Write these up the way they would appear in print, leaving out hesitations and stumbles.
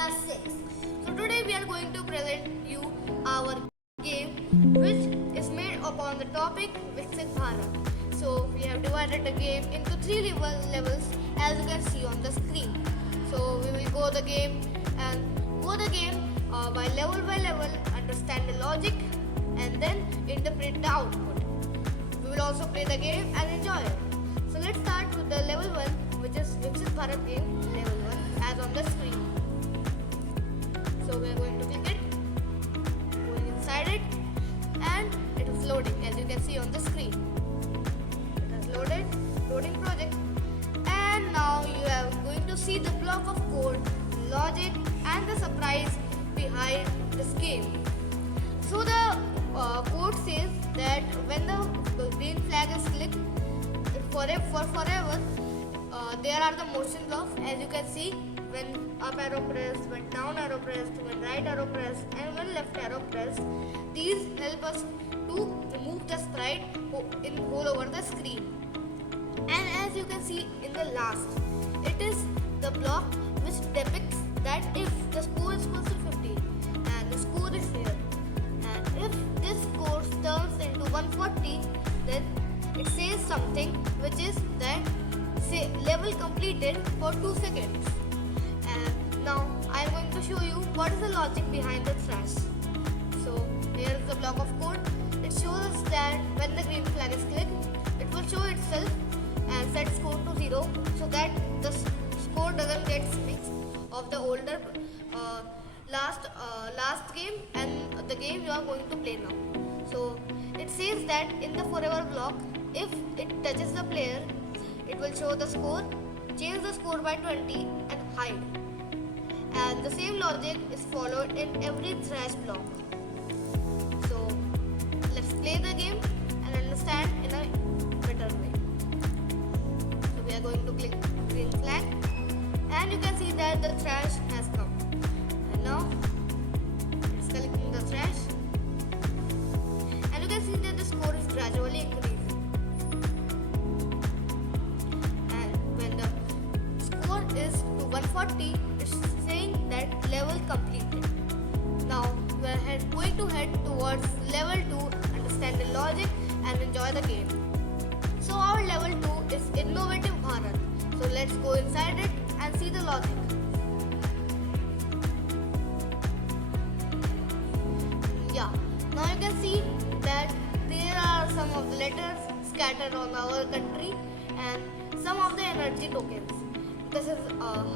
class 6. So today we are going to present you our game which is made upon the topic Viksit Bharat. So we have divided the game into three levels as you can see on the screen. So we will go the game by level, understand the logic and then interpret the output. We will also play the game and enjoy it. So let's start with the level 1 which is Viksit Bharat game level 1 as on the screen. So we are going to click it, going inside it and it is loading as you can see on the screen. It has loading project, and now you are going to see the block of code, logic and the surprise behind this game. So the code says that when the green flag is clicked for forever, there are the motion blocks as you can see, when up arrow pressed, when down arrow pressed, when right arrow pressed and when left arrow pressed. These help us to move the sprite in all over the screen. And as you can see in the last, it is the block which depicts that if the score is equal to 50 and the score is here, and if this score turns into 140, then it says something which is that say level completed for 2 seconds. And now I am going to show you what is the logic behind the trash. So here is the block of code. It shows us that when the green flag is clicked, it will show itself and set score to 0 so that the score doesn't get mixed of the older last game and the game you are going to play now. So it says that in the forever block, if it touches the player, it will show the score, change the score by 20 and hide. And the same logic is followed in every thrash block. So let's play the game and understand in a better way. So we are going to click green flag and you can see that the trash has come. And now it's collecting the trash and you can see that the score is gradually increasing. Is to 140, it's saying that level completed. Now we are going to head towards level 2, understand the logic and enjoy the game. So our level 2 is Innovative Bharat. So let's go inside it and see the logic. Yeah, now you can see that there are some of the letters scattered on our country and some of the energy tokens. This is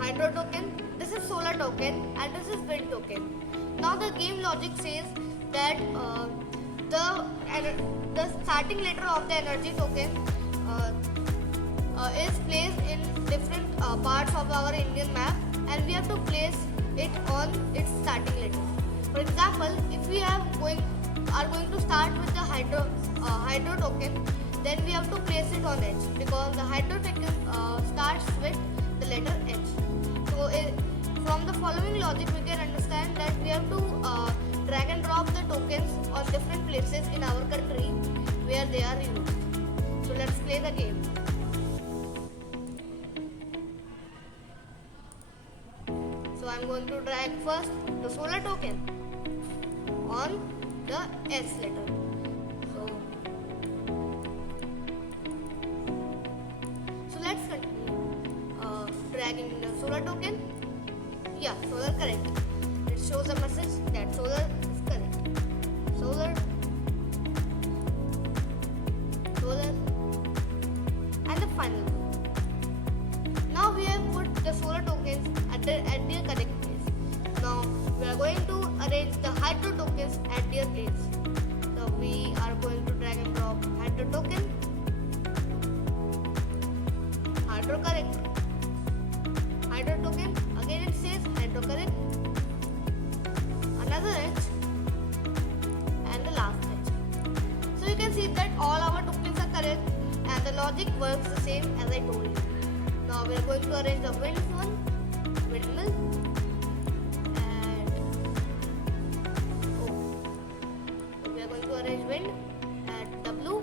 hydro token, this is solar token and this is wind token. Now the game logic says that the starting letter of the energy token is placed in different parts of our Indian map and we have to place it on its starting letter. For example, if we are going to start with the hydro token, then we have to place it on H because the hydro token starts with the letter H. So from the following logic we can understand that we have to drag and drop the tokens on different places in our country where they are used. So let's play the game. So I'm going to drag first the solar token on the S letter. So let's continue. Dragging the solar token. Yeah, solar correct. It shows a message that solar is correct. Solar, and the final one. Now we have put the solar tokens at their correct place. Now we are going to arrange the hydro tokens at their place. So we are going to drag and drop hydro token. Hydro correct. Hydro token, again it says hydro correct, another H and the last H. So you can see that all our tokens are correct and the logic works the same as I told you. Now we are going to arrange the windmill and so we are going to arrange wind at W,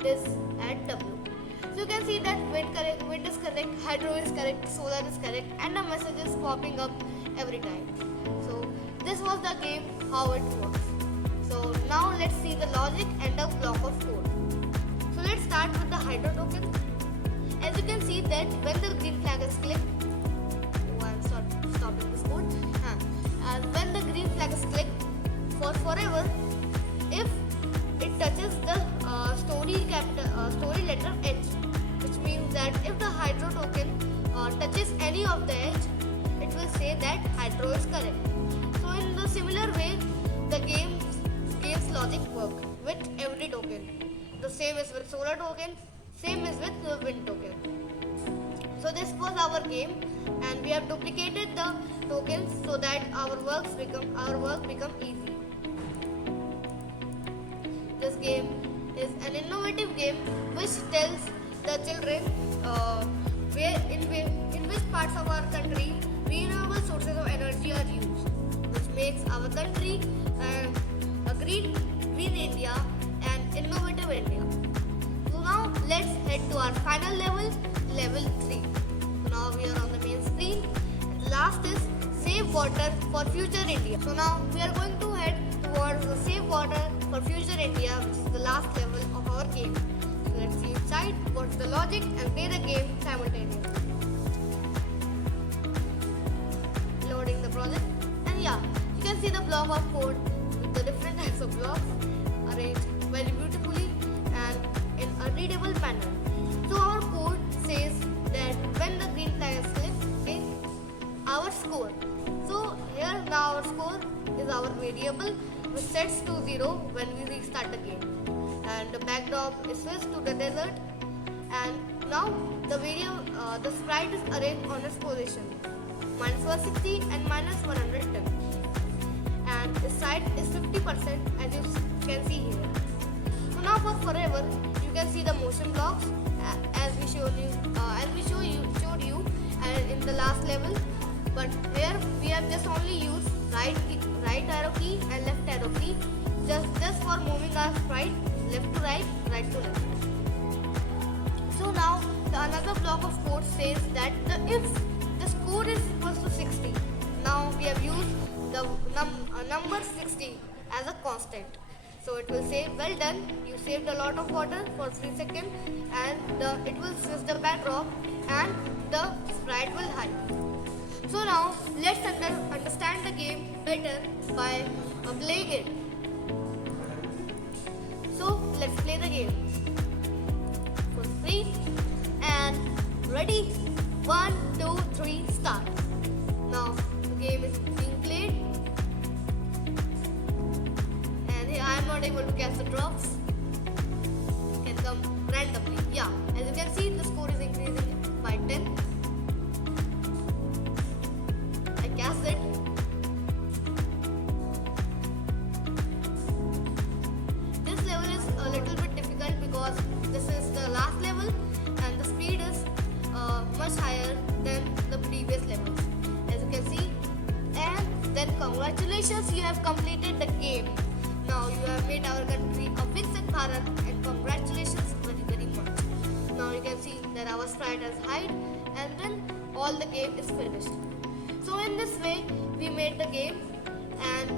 this at W. So you can see that wind is correct, hydro is correct, solar is correct, and a message is popping up every time. So this was the game, how it works. So now let's see the logic and the block of code. So let's start with the hydro token. As you can see that when the green flag is clicked, stopping this code. When the green flag is clicked for forever, if it touches the story letter H, which means that if the hydro token touches any of the edge, it will say that hydro is correct. So in the similar way, the game's logic work with every token. The same is with solar token, same is with the wind token. So this was our game, and we have duplicated the tokens so that our work become easy. This game is an innovative game which tells the children in which parts of our country renewable sources of energy are used, which makes our country a green India and innovative India. So now let's head to our final level 3. So now we are on the main screen. And the last is Save Water for Future India. So now we are going to head towards the Save Water for Future India, which is the last level of our game. So let's see inside, what's the logic, and play the game simultaneously. Loading the project, and yeah, you can see the block of code with the different types of blocks arranged very beautifully and in a readable manner. So our code says that when the green flag is clicked, okay, our score. So here now our score is our variable, which sets to 0 when we restart the game. And the backdrop is switched to the desert. And now the sprite is arranged on its position, -160 and -110. And the side is 50%, as you can see here. So now for forever, you can see the motion blocks as we showed you in the last level. But here we have just only used right arrow key and left arrow key just for moving our sprite left to right, right to left. So now another block of code says that if the score is equal to 60, now we have used the number 60 as a constant. So it will say, well done, you saved a lot of water for 3 seconds, and it will switch the backdrop and the sprite will hide. So now let's understand the game better by playing it. So let's play the game. For 3 and ready, 1, 2, 3, start. Now the game is being played, and here I am not able to catch the drops. It can come randomly. Yeah, as you can see, the score is increasing by 10. I cast it. This level is a little bit difficult because this is the last level and the speed is much higher than the previous levels, as you can see. And then congratulations, you have completed the game. Now you have made our country a Viksit Bharat, and congratulations very, very much. Now you can see that our sprite has hide, and then all the game is finished. So in this way, we made the game and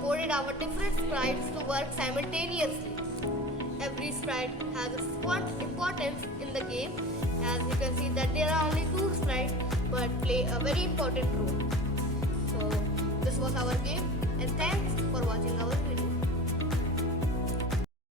coded our different sprites to work simultaneously. Every sprite has its importance in the game. As you can see that there are only 2 sprites but play a very important role. So this was our game.